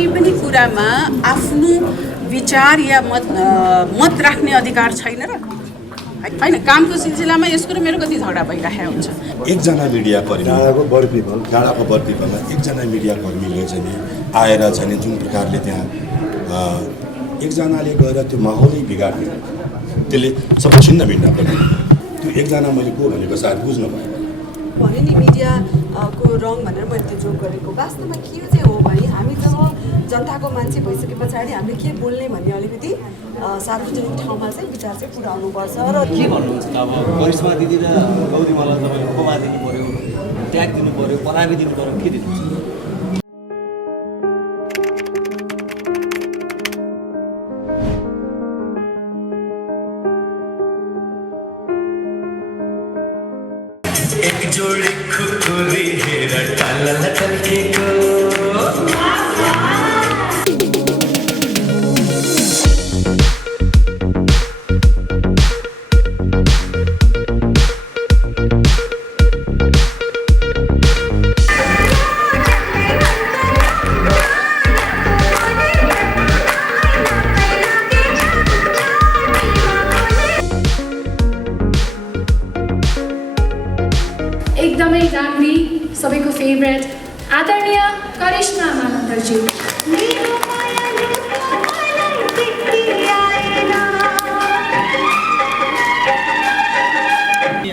कुनै पनि कुरामा आफ्नो विचार या मत राख्ने अधिकार छैन र होइन। कामको सिलसिलामा यसको र मेरो कति झगडा भइरहेको हुन्छ। एकजना मिडिया कर्मी डाँडाको बर्पिपलमा एकजना मिडिया कर्मीले चाहिँ आएर चाहिँ जुन प्रकारले त्यहाँ एकजनाले गएर त्यो माहौलै बिगार्ने, त्यसले सबै छिन्न भिन्न गर्ने। त्यो एकजना मैले को भनेको सायद बुझ्नु भयो भने नि मिडियाको रङ भनेर मैले त्यो जोक गरेको। वास्तवमा के चाहिँ हो भने हामी जब जनताको मान्छे भइसके पछाडि हामीले के बोल्ने भन्ने अलिकति सार्वजनिक ठाउँमा चाहिँ विचार चाहिँ पुर्याउनुपर्छ। र के भन्नुहुन्छ त अब करिश्मा दिदी र गौरी मल्ल तपाईँ उपमा दिनु पऱ्यो, ट्याग दिनु पऱ्यो, पराबी दिनु पऱ्यो, के दिनुहुन्छ? एक जोड़ी खुकुरी हेर टाला टल्केको एकदमै जाङ्री सबैको फेभरेट आदरणीय करिश्मा मानन्दरजी।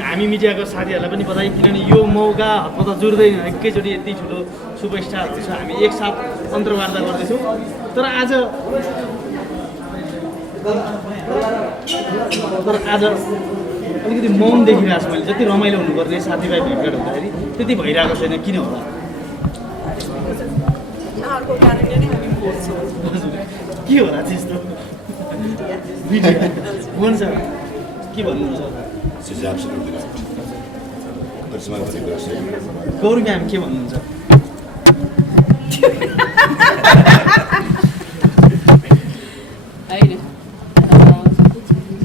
हामी मिडियाको साथीहरूलाई पनि बधाई, किनभने यो मौका हातमा त जुर्दैन, एकैचोटि यति ठुलो सुपरस्टारहरू छ, हामी एकसाथ अन्तर्वार्ता गर्दैछौँ। तर आज अलिकति मौन देखिरहेको छु मैले। जति रमाइलो हुनुपर्ने साथीभाइ भेटघाट हुँदाखेरि त्यति भइरहेको छैन, किन होला? यहाँहरूको कारणले नै हामी बोल्छौँ। के होला त्यस्तो? हुन्छ के भन्नुहुन्छ? गौरी म्याम के भन्नुहुन्छ?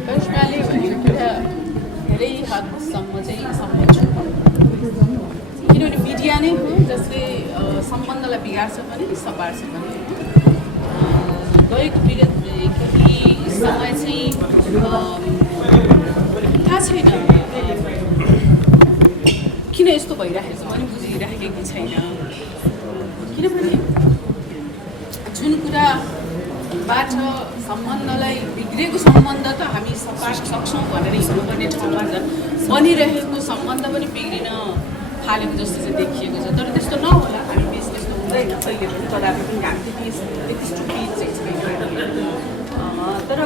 करिश्माले भनेको कुरा धेरै हदसम्म चाहिँ सम्भव छु, किनभने मिडिया नै हो जसले सम्बन्धलाई बिगार्छ पनि सपार्छ पनि। गएको विगत केही समय चाहिँ थाहा छैन किन यस्तो भइरहेको छ, मैले बुझिराखेकी छैन। किनभने जुन कुराबाट सम्बन्धलाई बिग्रेको सम्बन्ध त हामी सपार्न सक्छौँ भनेर हिँड्नुपर्ने ठाउँमा बनिरहेको सम्बन्ध पनि बिग्रिन थालेको जस्तो चाहिँ देखिएको छ। तर त्यस्तो नहोला, हामी बिच त्यस्तो हुँदैन कहिले पनि, कदापि पनि हामी त्यति स्टुपिड चाहिँ छैन। तर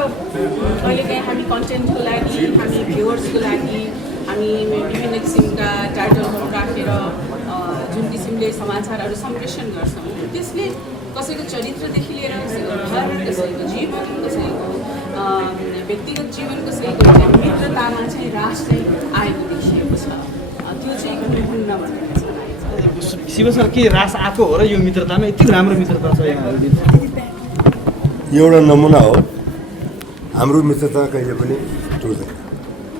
कहिलेकाहीँ हामी कन्टेन्टको लागि, हामी भ्युवर्सको लागि हामी विभिन्न किसिमका टाइटलहरू राखेर जुन किसिमले समाचारहरू सम्प्रेषण गर्छौँ, त्यसले कसैको चरित्रदेखि लिएर कसैको घर, कसैको जीवन, कसैको व्यक्तिगत जीवन, कसैको मित्रतामा चाहिँ रास चाहिँ आएको देखिएको छ। त्यो चाहिँ हुन्न भनेर चाहिँ शिव सर के रास आएको हो र यो मित्रतामा यति राम्रो मित्रता छ यहाँहरू? एउटा नमुना हो। हाम्रो मित्रता कहिले पनि टुट्दैन,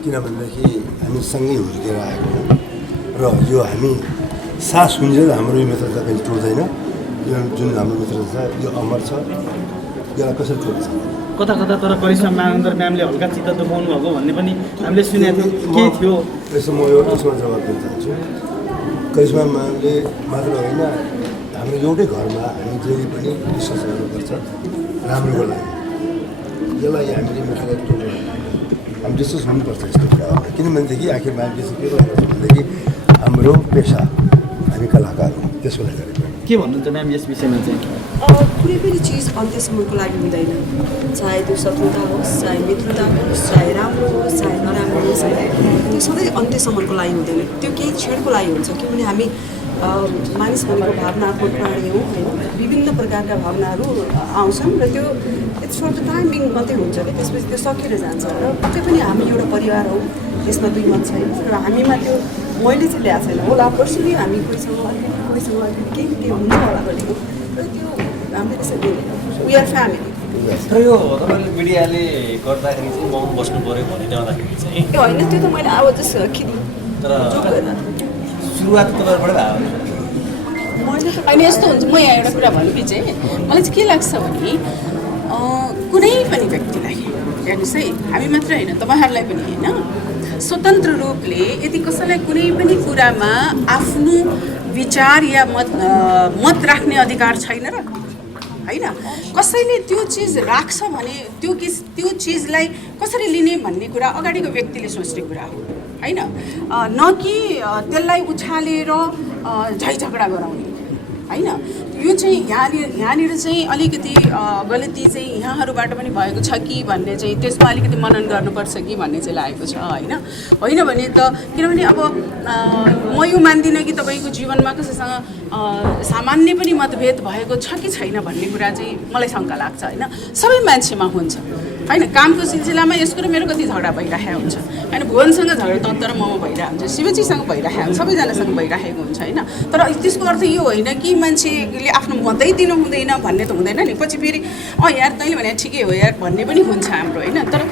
किनभनेदेखि हामी सँगै हुर्केर आएको हो र यो हामी सास हुन्जेल हाम्रो यो मित्रता कहिले टुट्दैन। यो जुन हाम्रो मित्रता छ यो अमर छ, यसलाई कसरी टुट्छ? कता तर करिश्मा मानन्दर म्यामले हल्का चित्त दुखाउनु भएको भन्ने पनि हामीले सुनेको थियौँ, के थियो? यसो म यसमा जवाब दिन चाहन्छु। करिश्मा म्यामले मात्र होइन, हाम्रो एउटै घरमा हामी जहिले पनि डिस्कस गर्नुपर्छ राम्रोको लागि। यसलाई हामीले मित्रता टुट्दैन, हामी डिस्कस हुनुपर्छ यस्तो कुराहरू। किनभनेदेखि आखिरमा हामी के गर्नुपर्छ भनेदेखि हाम्रो पेसा, हामी कलाकार हौँ, त्यसको लागि गरेको। के भन्नुहुन्छ म्याम यस विषयमा चाहिँ? कुनै पनि चिज अन्त्यसम्मको लागि हुँदैन, चाहे त्यो शत्रुता होस्, चाहे मित्रता होस्, चाहे राम्रो होस्, चाहे नराम्रो होस्, त्यो सधैँ अन्त्यसम्मको लागि हुँदैन, त्यो केही क्षणको लागि हुन्छ। किनभने हामी मानिस भनेको भावनात्मक प्राणी हो होइन, विभिन्न प्रकारका भावनाहरू आउँछन् र त्यो इट्स फर द टाइमिङ मात्रै हुन्छ कि त्यसपछि त्यो सकिएर जान्छ। र पक्कै पनि हामी एउटा परिवार हौ, त्यसमा दुई मत छैन र हामीमा त्यो मैले चाहिँ ल्याएको छैन होला, पर्सनली हामी कोहीसँग केही हुन्छ होला भनेको, र त्यो हामीले त्यसरी वी आर फ्यामिली। तर यो तपाईँले मिडियाले गर्दाखेरि चाहिँ मौन बस्नु पऱ्यो भनिरहँदाखेरि चाहिँ त्यो होइन, त्यो त मैले अब जस्ट तर सुरुवात तपाईँबाट भयो होइन यस्तो हुन्छ। म यहाँ एउटा कुरा भन्नु कि चाहिँ मलाई चाहिँ के लाग्छ भने कुनै पनि व्यक्तिलाई हेर्नुहोस् है, हामी मात्र होइन तपाईँहरूलाई पनि होइन, स्वतन्त्र रूपले यदि कसैलाई कुनै पनि कुरामा आफ्नो विचार या मत राख्ने अधिकार छैन र होइन, कसैले त्यो चिज राख्छ भने त्यो चिजलाई कसरी लिने भन्ने कुरा अगाडिको व्यक्तिले सोच्ने कुरा हो होइन, न कि त्यसलाई उछालेर झैझगडा गराउने होइन। यो चाहिँ यहाँनिर चाहिँ अलिकति गलती चाहिँ यहाँहरूबाट पनि भएको छ कि भन्ने चाहिँ त्यसमा अलिकति मनन गर्नुपर्छ कि भन्ने चाहिँ लागेको छ होइन। होइन भने त किनभने अब म यो मान्दिनँ कि तपाईँको जीवनमा कसैसँग सामान्य पनि मतभेद भएको छ कि छैन भन्ने कुरा चाहिँ मलाई शङ्का लाग्छ होइन। सबै मान्छेमा हुन्छ होइन, कामको सिलसिलामा यसको र मेरो कति झगडा भइरहेको हुन्छ होइन, भुवनसँग झगडा तर ममा भइरहेको हुन्छ, शिवजीसँग भइरहेको हुन्छ, सबैजनासँग भइरहेको हुन्छ होइन। तर त्यसको अर्थ यो होइन कि मान्छेले आफ्नो मतै दिनु हुँदैन भन्ने त हुँदैन नि। पछि फेरि यार तैँले भने ठिकै हो यार भन्ने पनि हुन्छ हाम्रो होइन। तर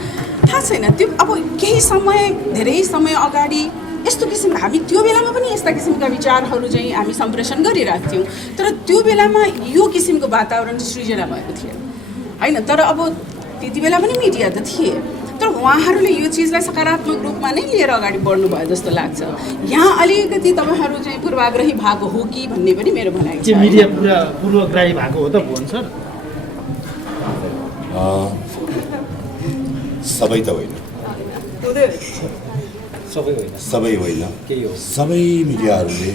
थाहा छैन त्यो अब केही समय धेरै समय अगाडि यस्तो किसिमको हामी त्यो बेलामा पनि यस्ता किसिमका विचारहरू चाहिँ हामी सम्प्रेषण गरिरहेको थियौँ, तर त्यो बेलामा यो किसिमको वातावरण सृजना भएको थिएन होइन। तर अब त्यति बेला पनि मिडिया त थिए, तर उहाँहरूले यो चिजलाई सकारात्मक रूपमा नै लिएर अगाडि बढ्नु भयो जस्तो लाग्छ। यहाँ अलिकति तपाईँहरू चाहिँ पूर्वाग्रही भएको हो कि भन्ने पनि मेरो भनाइ छ। मिडिया पुरा पूर्वग्राही भएको हो त भुवन सर? सबै त होइन, सबै होइन, सबै मिडियाहरूले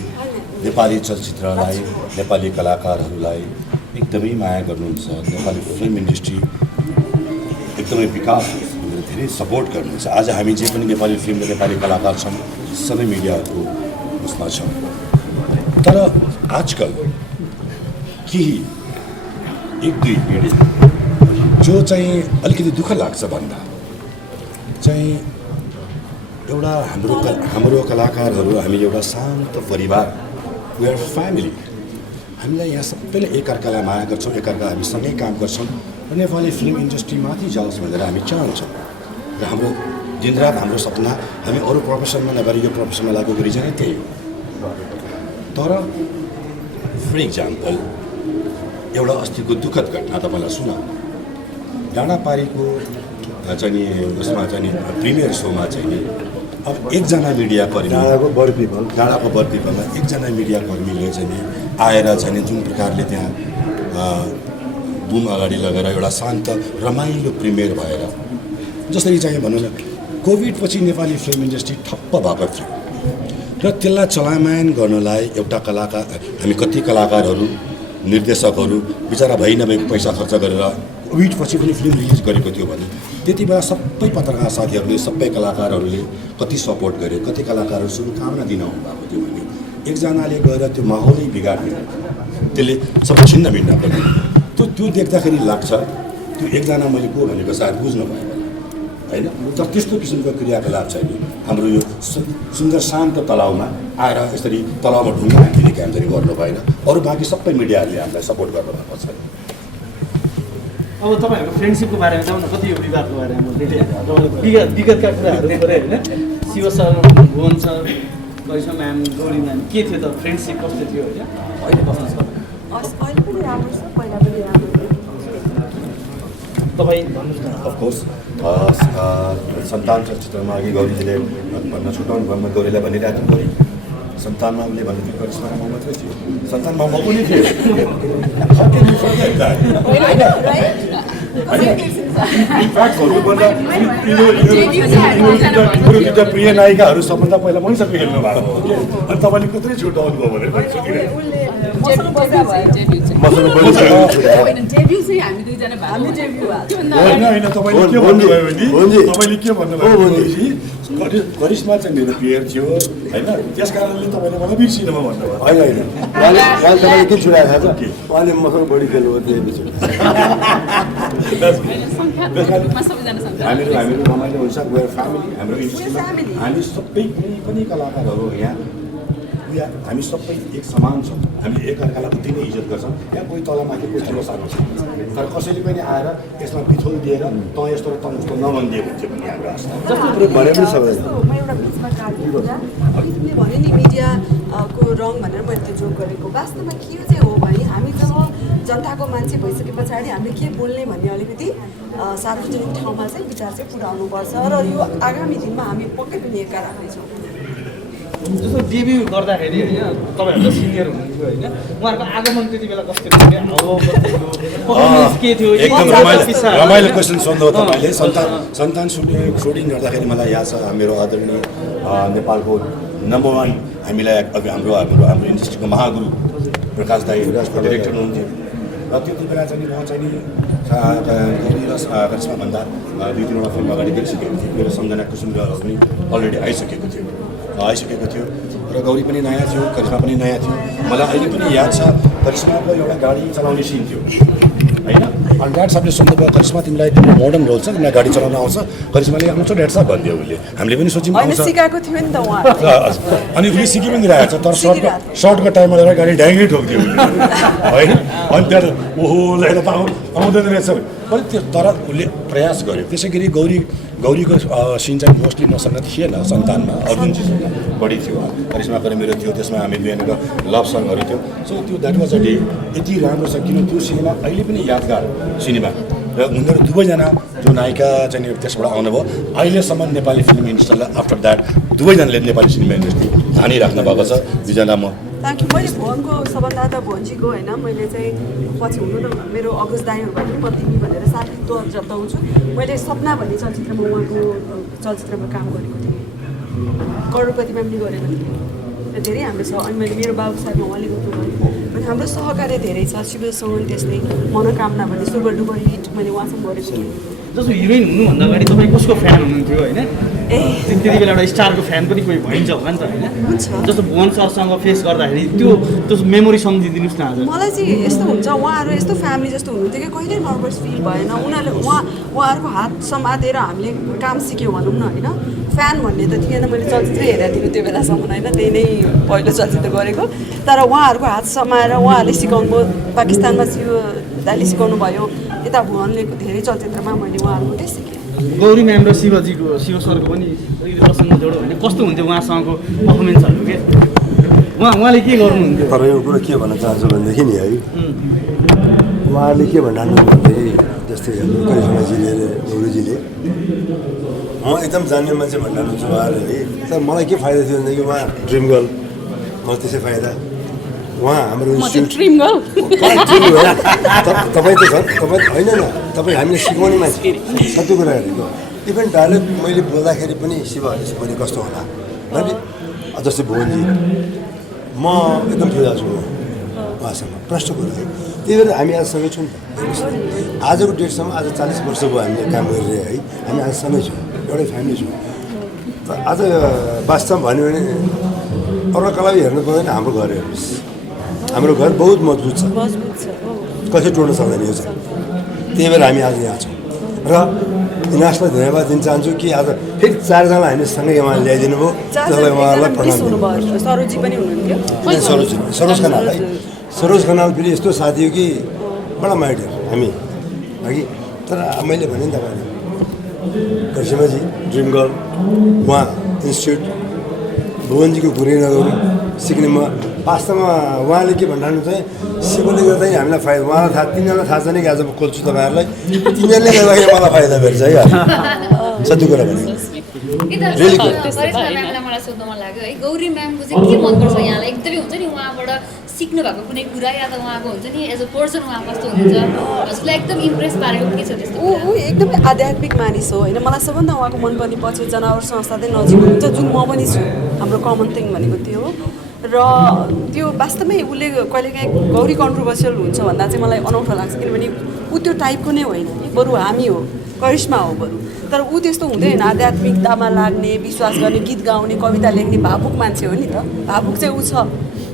नेपाली चलचित्रलाई, नेपाली कलाकारहरूलाई एकदमै माया गर्नुहुन्छ। नेपाली फिल्म इन्डस्ट्री एकदमै विकास भनेर धेरै सपोर्ट गर्नुहुन्छ। आज हामी जे पनि नेपाली फिल्म र नेपाली कलाकार छौँ सबै मिडियाहरूको उसमा छौँ। तर आजकल केही एक दुई मिडिया जो चाहिँ अलिकति दुःख लाग्छ भन्दा चाहिँ एउटा हाम्रो कलाकारहरू हामी एउटा शान्त परिवार, वी आर फ्यामिली, हामीलाई यहाँ सबैले एकअर्कालाई माया गर्छौँ, एकअर्का हामी सँगै काम गर्छौँ र नेपाली फिल्म इन्डस्ट्री माथि जाओस् भनेर हामी चाहन्छौँ। र हाम्रो दिनरात हाम्रो सपना हामी अरू प्रोफेसनमा नगरी यो प्रोफेसनमा लागु गरिजाने त्यही हो। तर फर इक्जाम्पल एउटा अस्तिको दुःखद घटना तपाईँलाई सुना, डाँडापारीको चाहिँ नि उसमा चाहिँ नि प्रिमियर सोमा चाहिँ नि अब एकजना मिडिया कर्मी डाँडाको बरपिपलमा एकजना मिडिया कर्मीले चाहिँ नि आएर चाहिँ नि जुन प्रकारले त्यहाँ बुम अगाडि लगेर एउटा शान्त रमाइलो प्रिमियर भएर, जसरी चाहिँ भनौँ न कोभिड पछि नेपाली फिल्म इन्डस्ट्री ठप्प भएको थियो र त्यसलाई चलायमान गर्नलाई एउटा कलाकार हामी कति कलाकारहरू निर्देशकहरू बिचरा भइ नभएको पैसा खर्च गरेर कोभिड पछि पनि फिल्म रिलिज गरेको थियो भने त्यति बेला सबै पत्रकार साथीहरूले सबै कलाकारहरूले कति सपोर्ट गरे, कति कलाकारहरू शुभकामना दिन आउनुभएको थियो भने एकजनाले गएर त्यो माहौलै बिगारिदियो, त्यसले सबै छिन्न भिन्न पनि त्यो देख्दाखेरि लाग्छ त्यो एकजना मैले को भनेको सायद बुझ्नु भयो होइन। तर त्यस्तो किसिमको क्रियाकलाप चाहिँ हाम्रो यो सुन्दर शान्त तलाउमा आएर यसरी तलाउमा ढुङ्गा हान्ने काम चाहिँ गर्नु भएन। अरू बाँकी सबै मिडियाहरूले हामीलाई सपोर्ट गर्नुभएको छ। अब तपाईँहरूको फ्रेन्डसिपको बारेमा जाउँ न, कति यो विवादको बारेमा विगतका कुराहरू गरे होइन। Shiv sir, Bhuwan sir, Karishma ma'am, Gauri ma'am के थियो त फ्रेन्डसिप कस्तो थियो होइन? अहिले कस्तो छ? अहिले पनि राम्रो छ, पहिला पनि राम्रो थियो। तपाईँ भन्नुहोस् न। अफकोर्स सन्तान चलचित्रमा अघि गौरीजीले भन्न छुट्याउनु भएमा गौरीलाई भनिरहेको थियो, गौरी सन्तानमा उसले भन्नु थियो करिश्मा म मात्रै थियो, सन्तानमा म पनि थियो। दुईवटा प्रिय नायिकाहरू सबभन्दा पहिला मैसँग हेर्नु भएको हो कि, अनि तपाईँले कत्रै छुट्याउनु भयो भनेर होइन तपाईँले के भन्नुभयो भने के भन्नुभयो करिश्मा चाहिँ मेरो प्रियर थियो होइन, त्यस कारणले तपाईँले मलाई बिर्सिनुमा भन्नुभयो। होइन तपाईँले के छुट्याएको छ उहाँले मसँग बढी खेल्नुभयो त्यसपछि हामीहरू रमाइलो हुन्छ। वेयर फ्यामिली, हाम्रो इन्डस्ट्रीमा हामी सबै कुनै पनि कलाकारहरू यहाँ हामी सबै एक समान छौँ, हामी एकअर्कालाई उति नै इज्जत गर्छौँ। यहाँ कोही तलमाथि कोही ठुलो सानो छ, तर कसैले पनि आएर यसमा पिथोल दिएर तँ यस्तो र तँ उस्तो नभनिदिएको थियो भने हाम्रो आस्था भने पनि सबै म एउटा बिचमा काट्नु अघि तिमीले भन्यो नि मिडियाको रङ भनेर मैले त्यो जोक गरेको वास्तवमा के चाहिँ हो भने हामी जब जनताको मान्छे भइसके पछाडि हामीले के बोल्ने भन्ने अलिकति सार्वजनिक ठाउँमा चाहिँ विचार चाहिँ पुऱ्याउनुपर्छ र यो आगामी दिनमा हामी पक्कै पनि एका राख्नेछौँ। जस्तो डेब्यू गर्दाखेरि होइन तपाईँहरू त सिनियर हुनुहुन्थ्यो होइन, उहाँहरूको आगमन त्यति बेला कस्तो थियो, पर्फर्मेन्स के थियो? एकदम रमाइलो क्वेसन सोध्नु हो तपाईँले। सन्तान सुटिङ गर्दाखेरि मलाई याद छ मेरो आदरणीय नेपालको नम्बर 1 हामीलाई हाम्रो इन्डस्ट्रीको महागुरु प्रकाश दाई डिरेक्टर हुनुहुन्थ्यो र त्यति बेला चाहिँ म चाहिँ नि गौरी र करिश्माभन्दा 2-3वटा फिल्म अगाडि गरिसकेको थिएँ। मेरो सम्झना कुसुमहरू पनि अलरेडी आइसकेको थियो र गौरी पनि नयाँ थियो, करिश्मा पनि नयाँ थियो। मलाई अहिले पनि याद छ करिश्माको एउटा गाडी चलाउने सिन थियो होइन, अनि ड्याड साहबले सोध्नुभयो करिश्मा तिमीलाई तिम्रो मोडर्न रोल छ, तिमीलाई गाडी चलाउन आउँछ? करिश्माले आउँछ ड्याड साहब भनिदियो उसले। हामीले पनि सोच्यौँ आउँछ, सिकाएको थियो नि त उहाँ अनि उसले सिकि पनि रहेको छ, तर सर्टको टाइममा लिएर गाडी ड्याङ्गै ठोकिदियो होइन। अनि त्यहाँ ओहो लिएर त आउँदैन रहेछ पनि त्यो, तर उसले प्रयास गर्यो। त्यसै गरी गौरीको सिन चाहिँ मोस्टली मसँग थिएन, सन्तानमा अर्जुनजीसँग बढी थियो, करिश्मा पनि मेरो थियो। त्यसमा हामी दुईजनाको लभ सङहरू थियो। सो त्यो द्याट वाज अ डे यति राम्रो छ किन त्यो सिनेमा अहिले पनि यादगार सिनेमा र उनीहरू दुवैजना जो नायिका चाहिँ त्यसबाट आउनुभयो। अहिलेसम्म नेपाली फिल्म इन्डस्ट्रीलाई आफ्टर द्याट दुवैजनाले नेपाली सिनेमा इन्डस्ट्री हानिराख्नु भएको छ। दुईजना म ताकि मैले भुवनको सबभन्दा त भुवनजीको होइन, मैले चाहिँ पछि हुनु त मेरो अगस्त दाईहरूबाट पनि म तिमी भनेर साथीत्व जताउँछु। मैले सपना भन्ने चलचित्रमा उहाँको चलचित्रमा काम गरेको थिएँ, करोडपतिमा पनि गरेको थिएँ र धेरै हाम्रो छ। अनि मैले मेरो बाबु साथमा उहाँले गर्नु भयो। अनि हाम्रो सहकार्य धेरै छ, शिव सौन त्यस्तै मनोकामना भन्ने सुपर डुपर हिट मैले उहाँसँग गरेको थिएँ। जस्तो हिरोइन हुनुभन्दा अगाडि तपाईँ कसको फ्यान हुनुहुन्थ्यो होइन? त्यति बेला एउटा स्टारको फ्यान पनि कोही भइन्छ होला नि त होइन? जस्तो भुवन सरसँग फेस गर्दाखेरि त्यो मेमोरी सम्झिदिनुहोस् न हजुर। मलाई चाहिँ यस्तो हुन्छ, उहाँहरू यस्तो फ्यामिली जस्तो हुनुहुन्थ्यो कि कहिल्यै नर्भस फिल भएन। उहाँहरूको हात समातेर हामीले काम सिक्यौँ भनौँ न होइन। फ्यान भन्ने त थिएन, मैले चलचित्र हेरेको थिएँ त्यो बेलासम्म होइन, त्यही नै पहिलो चलचित्र गरेको। तर उहाँहरूको हात समाएर उहाँहरूले सिकाउनु भयो, पाकिस्तानमा शिव दाइले सिकाउनु भयो, यता भुवनले धेरै चलचित्रमा मैले उहाँहरूबाटै सिकेँ। गौरी म्याम र शिव सरको पनि अलिकति प्रसङ्ग जोडो भने कस्तो हुन्थ्यो उहाँसँगको पर्फर्मेन्सहरू के? उहाँले के गर्नुहुन्थ्यो? तर यो कुरो के भन्न चाहन्छु भनेदेखि नि है, उहाँहरूले के भन्नुहुन्छ भन्दाखेरि जस्तै हाम्रो करिश्माजीले गौरीजीले म एकदम जान्ने मान्छे भन्नुहुन्छ उहाँहरू है। तर मलाई के फाइदा थियो भनेदेखि उहाँ ड्रिम गर्ल, मलाई त्यसै फाइदा। उहाँ हाम्रो ड्रिम गर्ल तपाईँ त झन् तपाईँ होइन न, तपाईँ हामीले सिकाउने मान्छे सबै कुरा गरेको। इभन डाइरेक्ट मैले बोल्दाखेरि पनि शिव मैले कस्तो होला भने जस्तै भुवनजी म एकदम फिर्ता छु उहाँसँग प्रश्न कुरो है। त्यही भएर हामी आज सँगै छौँ नि त। आजको डेटसम्म आज 40 वर्ष भयो हामीले काम गरिरहे है, हामी आज सँगै छौँ, एउटै फ्यामिली छौँ। त आज वास्तवमा भन्यो भने अरू कलालाई हेर्नु पर्दैन, हाम्रो घर हेर्नुहोस्, हाम्रो घर बहुत मजबुत छ, कसै टोड्न सक्दैन यो चाहिँ। त्यही भएर हामी आज यहाँ छौँ र इनासलाई धन्यवाद दिन चाहन्छु कि आज फेरि 4जना हामी सँगै उहाँले ल्याइदिनु भयो, त्यसलाई उहाँहरूलाई प्रणाम। सरोजी पनि हुनुहुन्थ्यो, सरोज खनाल फेरि यस्तो साथी हो कि बडा माइटेर हामी अघि। तर मैले भने नि तपाईँले करिश्माजी ड्रिम गर्ल, उहाँ इन्स्टिट्युट, भुवनजीको कुरै नगरौँ सिक्नेमा। वास्तवमा उहाँले के भन्नु चाहिँ शिवले गर्दा हामीलाई फाइदा, उहाँलाई थाहा, तिनीहरूलाई थाहा छैन कि आज म खोल्छु तपाईँहरूलाई, तिनीहरूले गर्दाखेरि मलाई फाइदा भेट्छ है सधैँ कुरा भनेको। मलाई सोध्नु मन लाग्यो है, गौरी म्यामको चाहिँ के मनपर्छ यहाँलाई? एकदमै हुन्छ नि उहाँबाट सिक्नु भएको कुनै कुरा या त उहाँको हुन्छ नि एज अ पर्सन उहाँ कस्तो हुनुहुन्छ, हजुरलाई एकदम इम्प्रेस पारेको के छ त्यस्तो? ऊ एकदमै आध्यात्मिक मानिस हो होइन। मलाई सबभन्दा उहाँको मनपर्ने पछि जनावरसँग साथै नजिक हुनुहुन्छ, जुन म पनि छु। हाम्रो कमन थिङ भनेको त्यो हो र त्यो वास्तवमै उसले कहिलेकाहीँ गौरी कन्ट्रोभर्सियल हुन्छ भन्दा चाहिँ मलाई अनौठो लाग्छ, किनभने ऊ त्यो टाइपको नै होइन, बरु हामी हो, करिश्मा हो बरु। तर ऊ त्यस्तो हुँदैन, आध्यात्मिकतामा लाग्ने, विश्वास गर्ने, गीत गाउने, कविता लेख्ने भावुक मान्छे हो नि त। भावुक चाहिँ ऊ छ,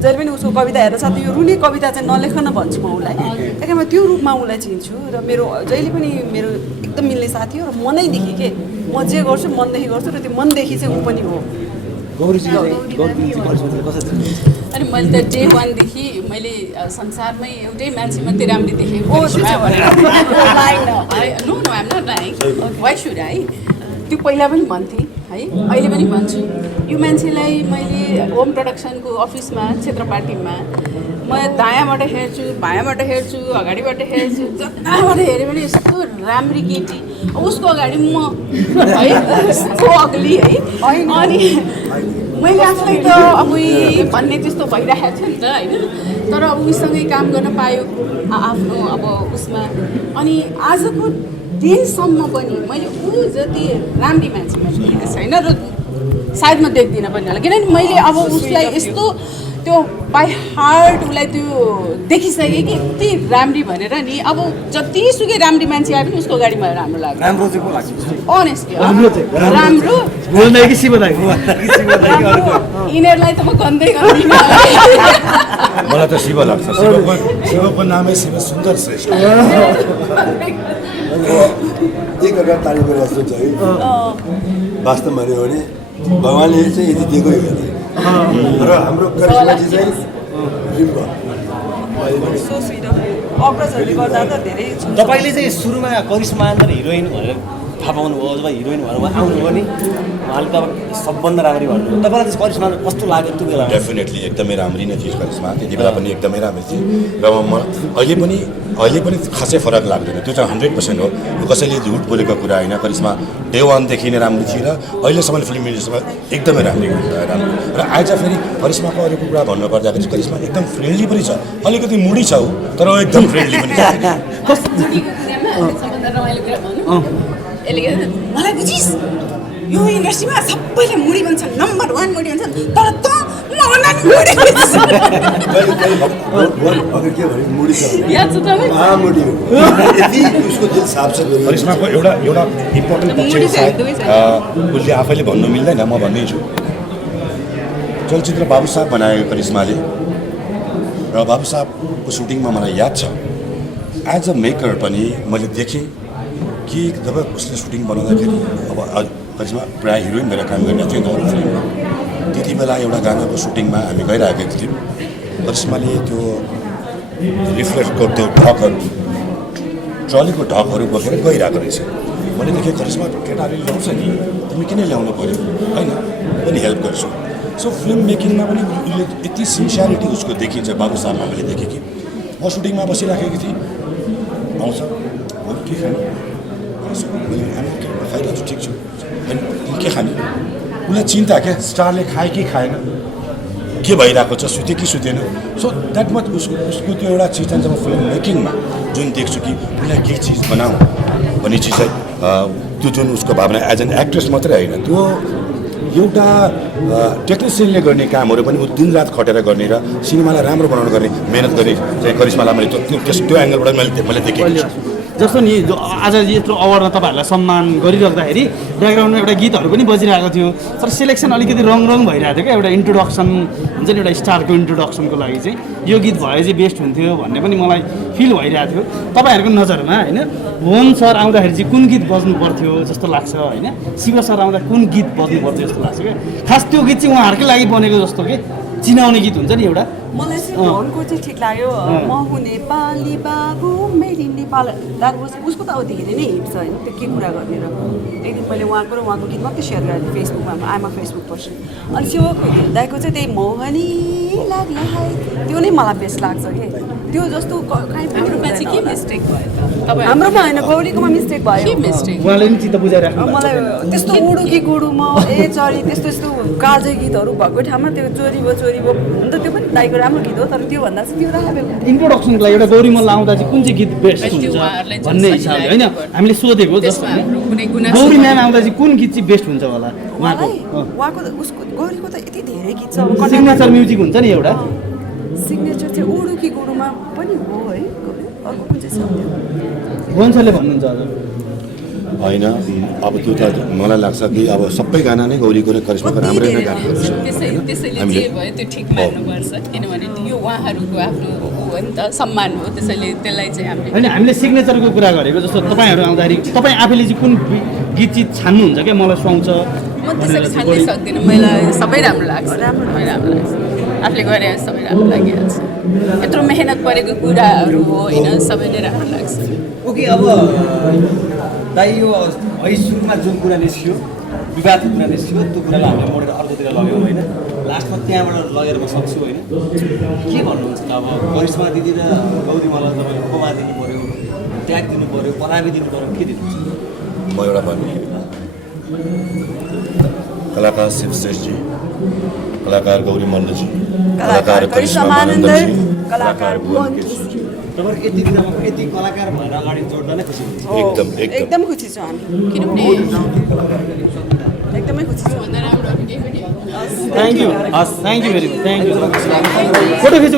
जहिले पनि उसको कविता हेर्दा साथै यो रुने कविता चाहिँ नलेखन भन्छु म उसलाई। त्यही म त्यो रूपमा उसलाई चिन्छु र मेरो जहिले पनि मेरो एकदम मिल्ने साथी हो र मनैदेखि के म जे गर्छु मनदेखि गर्छु र त्यो मनदेखि चाहिँ ऊ पनि हो। गौरीजीले कसरी अनि मैले त डे वानदेखि मैले संसारमै एउटै मान्छे मात्रै राम्री देखेको no no I'm not lying why should I त्यो पहिला पनि भन्थेँ है अहिले पनि भन्छु यो मान्छेलाई मैले होम प्रडक्सनको अफिसमा क्षेत्रपाटीमा म दायाँबाट हेर्छु बायाँबाट हेर्छु अगाडिबाट हेर्छु जताबाट हेऱ्यो भने यस्तो राम्री केटी उसको अगाडि म है यस्तो अग्ली है अनि मैले आफूलाई त अब भन्ने त्यस्तो भइरहेको थियो नि त होइन तर अब उसँगै काम गर्न पायो आफ्नो अब उसमा अनि आजको दिनसम्म पनि मैले ऊ जति राम्री मान्छे मैले देखेको छैन र सायद म देख्दिनँ पनि होला किनभने मैले अब उसलाई यस्तो त्यो बाई हार्ट उसलाई त्यो देखिसकेँ कि यति राम्री भनेर नि अब जतिसुकै राम्री मान्छे आए पनि उसको अगाडि मलाई राम्रो लाग्छ राम्रो चाहिँ को लाग्छ अनेस्टली राम्रो यिनीहरूलाई त म गन्दै गर्दिनँ मलाई त शिव लाग्छ शिवको नामै शिव सुन्दर श्रेष्ठ एकअर्का तारिफ गरेर जस्तो छ है वास्तवमा हेऱ्यो भने भगवान्ले चाहिँ यति दिएको होइन र हाम्रो करिश्माजी चाहिँ तपाईँले चाहिँ सुरुमा करिश्मा अन्त हिरोइन भनेर थाहा पाउनुभयो जब हिरोइन भएर उहाँ आउनुभयो नि उहाँले त अब सबभन्दा राम्ररी भन्नुभयो तपाईँलाई चाहिँ करिश्मा कस्तो लाग्यो त्यो बेला डेफिनेटली एकदमै राम्री नै थियो करिश्मा त्यति बेला पनि एकदमै राम्री थियो र म अहिले पनि खासै फरक लाग्दैन त्यो चाहिँ 100% हो यो कसैले झुट बोलेको कुरा होइन करिश्मा डे वानदेखि नै राम्रो थियो र अहिलेसम्म फिल्म इन्डस्ट्रीमा एकदमै राम्रो र आज फेरि करिश्माको अरूको कुरा भन्नुपर्दाखेरि चाहिँ करिश्मा एकदम फ्रेन्डली पनि छ अलिकति मुडी छ तर एकदम फ्रेन्डली पनि छ सबभन्दा रमाइलो कुरा भन्नु यसले गर्दा मलाई बुझिस् यो इन्डस्ट्रीमा सबैले मुडी भन्छन् नम्बर 1 मुडी भन्छन् तर त मलाई मुडी अगर के भने मुडी छ याद छ तपाईँ मुडी हो यति उसको दिल साफ छ करिश्माको एउटा इम्पोर्टेन्ट पक्ष उसले आफैले भन्नु मिल्दैन म भन्दैछु चलचित्र बाबु साहब बनाएको करिश्माले र बाबु साहबको सुटिङमा मलाई याद छ एज अ मेकर पनि मैले देखेँ कि जब उसले सुटिङ बनाउँदाखेरि अब करिश्मा प्रायः हिरोइन भएर काम गरिरहेको थियो नि त अरू फिल्ममा त्यति बेला एउटा गानाको सुटिङमा हामी गइरहेको थियौँ करिश्माले त्यो रिफ्लेक्टको त्यो ढकहरू ट्रलीको ढकहरू बोकेर गइरहेको रहेछ मैले देखेँ करिश्मा केटाहरूले ल्याउँछ नि तिमी किन ल्याउनु पऱ्यो होइन पनि हेल्प गर्छु सो फिल्म मेकिङमा पनि उसले यति सिन्सियरिटी उसको देखिन्छ बाबु साहबमा मैले देखेँ कि म सुटिङमा बसिराखेको थिएँ आउँछ अरू के खाने खाइरहेको छु ठिक छु होइन के खाने उसलाई चिन्ता क्या स्टारले खाए कि खाएन के भइरहेको छ सुते कि सुतेन सो द्याट मच उसको त्यो एउटा चिज जब फिल्म मेकिङमा जुन देख्छु कि उसलाई के चिज बनाऊ भन्ने चिज चाहिँ त्यो जुन उसको भावना एज एन एक्ट्रेस मात्रै होइन त्यो एउटा टेक्निसियनले गर्ने कामहरू पनि ऊ दिनरात खटेर गर्ने र सिनेमालाई राम्रो बनाउनु गर्ने मेहनत गर्ने चाहिँ करिश्मालाई मैले त्यो एङ्गलबाट मैले देखेको छु जस्तो नि आज यत्रो अवार्डमा तपाईँहरूलाई सम्मान गरिराख्दाखेरि ब्याकग्राउन्डमा एउटा गीतहरू पनि बजिरहेको थियो तर सेलेक्सन अलिकति रङ भइरहेको थियो क्या एउटा इन्ट्रोडक्सन हुन्छ नि एउटा स्टारको इन्ट्रोडक्सनको लागि चाहिँ यो गीत भए चाहिँ बेस्ट हुन्थ्यो भन्ने पनि मलाई फिल भइरहेको थियो तपाईँहरूको नजरमा होइन भुवन सर आउँदाखेरि चाहिँ कुन गीत बज्नु पर्थ्यो जस्तो लाग्छ होइन शिव सर आउँदा कुन गीत बज्नु पर्थ्यो जस्तो लाग्छ क्या खास त्यो गीत चाहिँ उहाँहरूकै लागि बनेको जस्तो कि चिनाउने गीत हुन्छ नि एउटा मलाई चाहिँ भवनको चाहिँ ठिक लाग्यो म हुँ नेपाली बाबु मेरी नेपाल उसको त अब धेरै नै हिट छ होइन त्यो के कुरा गर्ने र एक दिन मैले उहाँको र उहाँको गीत मात्रै सेयर गरेँ फेसबुकमा आइमा फेसबुक पर्सन अनि शिवको दाइको चाहिँ त्यही मोहनी लाग्ला है त्यो नै मलाई बेस्ट लाग्छ कि त्यो जस्तो कहीँ पनि के मिस्टेक भयो तपाईँ हाम्रोमा होइन गौरीकोमा मिस्टेक भयो उहाँले पनि चित्त बुझाइराख्नु मलाई त्यस्तो उडु कि गुडु म ए चरी त्यस्तो यस्तो काजै गीतहरू भएको ठाउँमा त्यो चोरी भयो अन्त त्यो पनि दाइको राम्रो गीत हो तर त्यो भन्दा चाहिँ त्यो राखेको इन्ट्रोडक्सनको लागि एउटा गौरी मल्ल आउँदा चाहिँ कुन चाहिँ गीत बेस्ट हुन्छ भन्ने हिसाबले होइन हामीले सोधेको जस्तो गौरी म्याम आउँदा चाहिँ कुन गीत चाहिँ बेस्ट हुन्छ होला उहाँको उसको गौरीको त यति धेरै गीत छ सिग्नेचर म्युजिक हुन्छ नि एउटा सिग्नेचर चाहिँ उडु कि गुडुमा पनि हो है अर्को कुन चाहिँ छ भुवन सरले भन्नुहुन्छ हजुर होइन अब त्यो त मलाई लाग्छ कि अब सबै गाना नै गौरीको र करिश्माको राम्रै नै गाएको त्यसैले जे भयो त्यो ठिक मान्नुपर्छ किनभने यो उहाँहरूको आफ्नो हो नि त सम्मान हो त्यसैले त्यसलाई चाहिँ हामीले होइन हामीले सिग्नेचरको कुरा गरेको जस्तो तपाईँहरू आउँदाखेरि तपाईँ आफैले चाहिँ कुन गीत चाहिँ छान्नुहुन्छ क्या मलाई सुहाउँछ म त्यसरी छान्नै सक्दिनँ मलाई सबै राम्रो लाग्छ सबै राम्रो लाग्छ आफूले गरे सबै राम्रो लागिहाल्छ यत्रो मेहनत परेको कुराहरू हो होइन सबै नै राम्रो लाग्छ ओके अब दाइ यो है सुरुमा जुन कुरा निस्कियो विवादको कुरा निस्कियो त्यो कुरालाई हामीले मोडेर अर्कोतिर लग्यौँ होइन लास्टमा त्यहाँबाट लगेर म सक्छु होइन के भन्नुहुन्छ त अब करिश्मा दिदी र गौरी मल्ल तपाईँले उपमा दिनु पऱ्यो ट्याग दिनु पऱ्यो परामी दिनु पऱ्यो के दिनुहुन्छ म एउटा भन्ने कलाकार शिवश्रेष्ठजी कलाकार गौरी मल्लजी कलाकार करिश्मा मानन्दर कलाकार भुवन केसी तपाईँहरू यति दिनमा यति कलाकार भएर अगाडि जोड्दा नै खुसी हुन्छ एकदम खुसी छौँ हामी किनभने एकदमै खुसी छौँ भन्दा राम्रो केही पनि thank you very much thank you photo खिच्नु